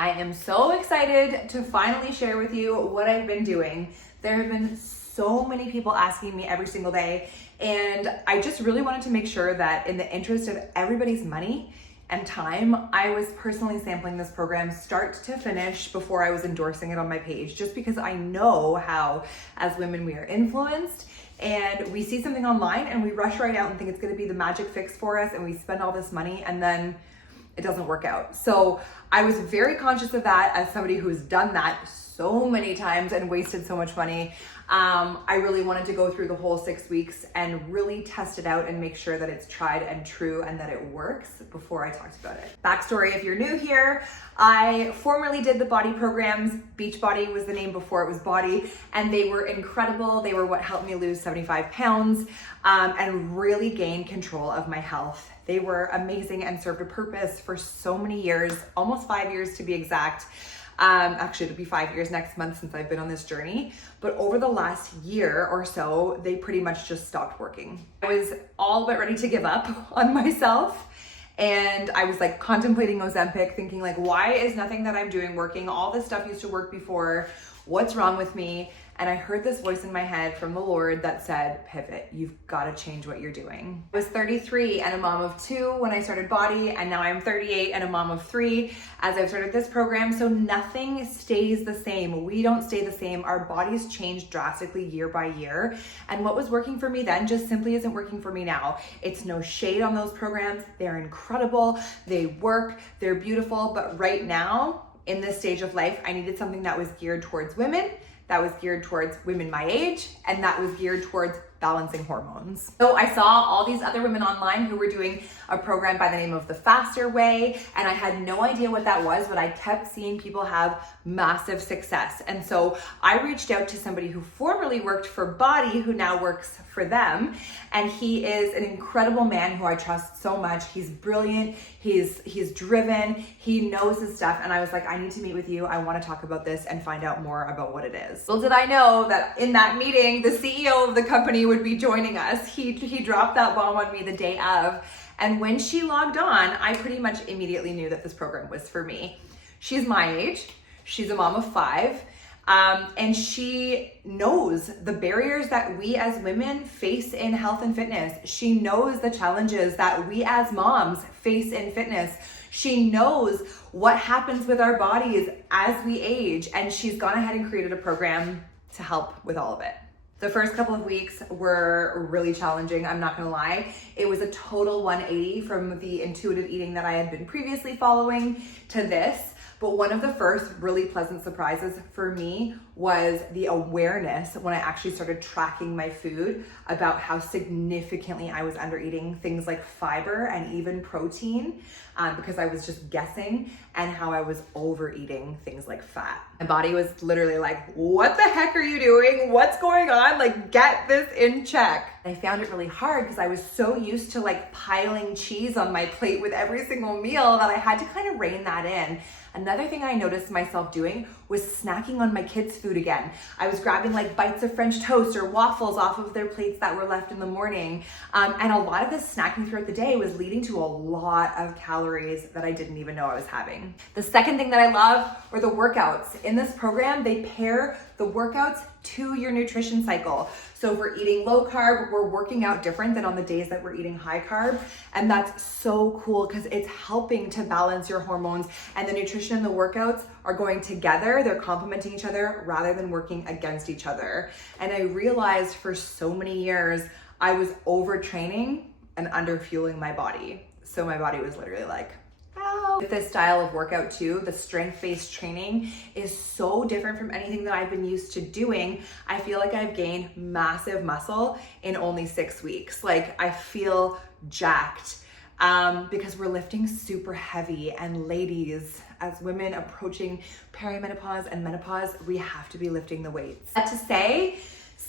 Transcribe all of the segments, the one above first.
I am so excited to finally share with you what I've been doing. There have been so many people asking me every single day, and I just really wanted to make sure that in the interest of everybody's money and time, I was personally sampling this program start to finish before I was endorsing it on my page, just because I know how, as women, we are influenced and we see something online and we rush right out and think it's gonna be the magic fix for us, and we spend all this money and then it doesn't work out. So I was very conscious of that as somebody who's done that so many times and wasted so much money. I really wanted to go through the whole 6 weeks and really test it out and make sure that it's tried and true and that it works before I talked about it. Backstory, if you're new here, I formerly did the body programs. Beachbody was the name before it was Body, and they were incredible. They were what helped me lose 75 pounds and really gain control of my health. They were amazing and served a purpose for so many years, almost 5 years to be exact. Actually, it'll be 5 years next month since I've been on this journey. But over the last year or so, they pretty much just stopped working. I was all but ready to give up on myself. And I was like contemplating Ozempic, thinking like, why is nothing that I'm doing working? All this stuff used to work before. What's wrong with me? And I heard this voice in my head from the Lord that said, pivot, you've got to change what you're doing. I was 33 and a mom of 2 when I started Body, and now I'm 38 and a mom of 3 as I've started this program. So nothing stays the same. We don't stay the same. Our bodies change drastically year by year. And what was working for me then just simply isn't working for me now. It's no shade on those programs. They're incredible. They work. They're beautiful. But right now, in this stage of life, I needed something that was geared towards women, that was geared towards women my age, and that was geared towards balancing hormones. So I saw all these other women online who were doing a program by the name of the Faster Way, and I had no idea what that was, but I kept seeing people have massive success. And so I reached out to somebody who formerly worked for Body, who now works for them, and he is an incredible man who I trust so much. He's brilliant, he's driven, he knows his stuff, and I was like, I need to meet with you. I want to talk about this and find out more about what it is. Little did I know that in that meeting, the CEO of the company would be joining us. He dropped that bomb on me the day of. And when she logged on, I pretty much immediately knew that this program was for me. She's my age. She's a mom of 5. And she knows the barriers that we as women face in health and fitness. She knows the challenges that we as moms face in fitness. She knows what happens with our bodies as we age. And she's gone ahead and created a program to help with all of it. The first couple of weeks were really challenging, I'm not gonna lie. It was a total 180 from the intuitive eating that I had been previously following to this. But one of the first really pleasant surprises for me was the awareness when I actually started tracking my food about how significantly I was under eating things like fiber and even protein, because I was just guessing, and how I was overeating things like fat. My body was literally like, what the heck are you doing? What's going on? Like, get this in check. I found it really hard because I was so used to like piling cheese on my plate with every single meal that I had to kind of rein that in. Another thing I noticed myself doing was snacking on my kids' food again. I was grabbing like bites of French toast or waffles off of their plates that were left in the morning. And a lot of this snacking throughout the day was leading to a lot of calories that I didn't even know I was having. The second thing that I love were the workouts. In this program, they pair the workouts to your nutrition cycle. So if we're eating low carb, we're working out different than on the days that we're eating high carb. And that's so cool because it's helping to balance your hormones, and the nutrition and the workouts are going together. They're complementing each other rather than working against each other. And I realized for so many years, I was overtraining and underfueling my body. So my body was literally like, with this style of workout too, the strength-based training is so different from anything that I've been used to doing. I feel like I've gained massive muscle in only 6 weeks. Like, I feel jacked because we're lifting super heavy, and ladies, as women approaching perimenopause and menopause, we have to be lifting the weights. That to say,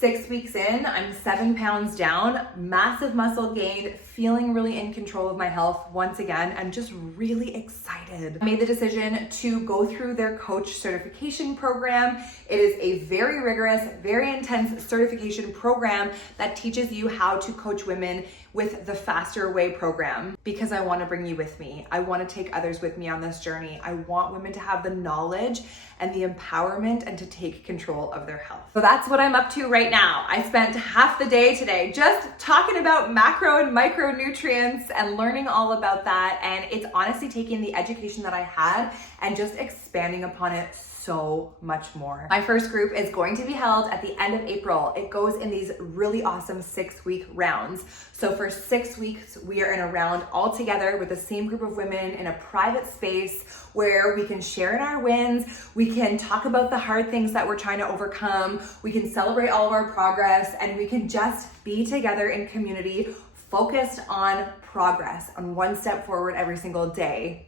6 weeks in, I'm 7 pounds down, massive muscle gained, feeling really in control of my health once again, and just really excited. I made the decision to go through their coach certification program. It is a very rigorous, very intense certification program that teaches you how to coach women with the Faster Way program, because I want to bring you with me. I want to take others with me on this journey. I want women to have the knowledge and the empowerment and to take control of their health. So that's what I'm up to right now. I spent half the day today just talking about macro and micronutrients and learning all about that. And it's honestly taking the education that I had and just expanding upon it so much more. My first group is going to be held at the end of April. It goes in these really awesome 6-week rounds. So for 6 weeks, we are in a round all together with the same group of women in a private space where we can share in our wins. We can talk about the hard things that we're trying to overcome. We can celebrate all of our progress, and we can just be together in community, focused on progress, on one step forward every single day.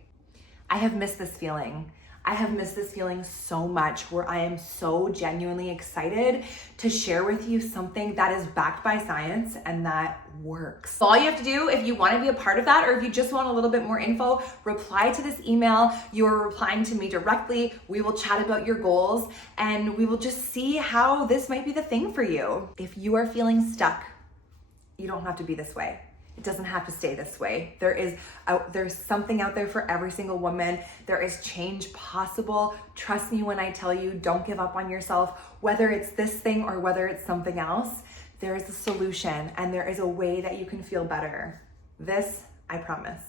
I have missed this feeling. I have missed this feeling so much, where I am so genuinely excited to share with you something that is backed by science and that works. All you have to do, if you want to be a part of that, or if you just want a little bit more info, reply to this email. You are replying to me directly. We will chat about your goals, and we will just see how this might be the thing for you. If you are feeling stuck, you don't have to be this way. It doesn't have to stay this way. There's something out there for every single woman. There is change possible. Trust me when I tell you, don't give up on yourself. Whether it's this thing or whether it's something else, there is a solution, and there is a way that you can feel better. This, I promise.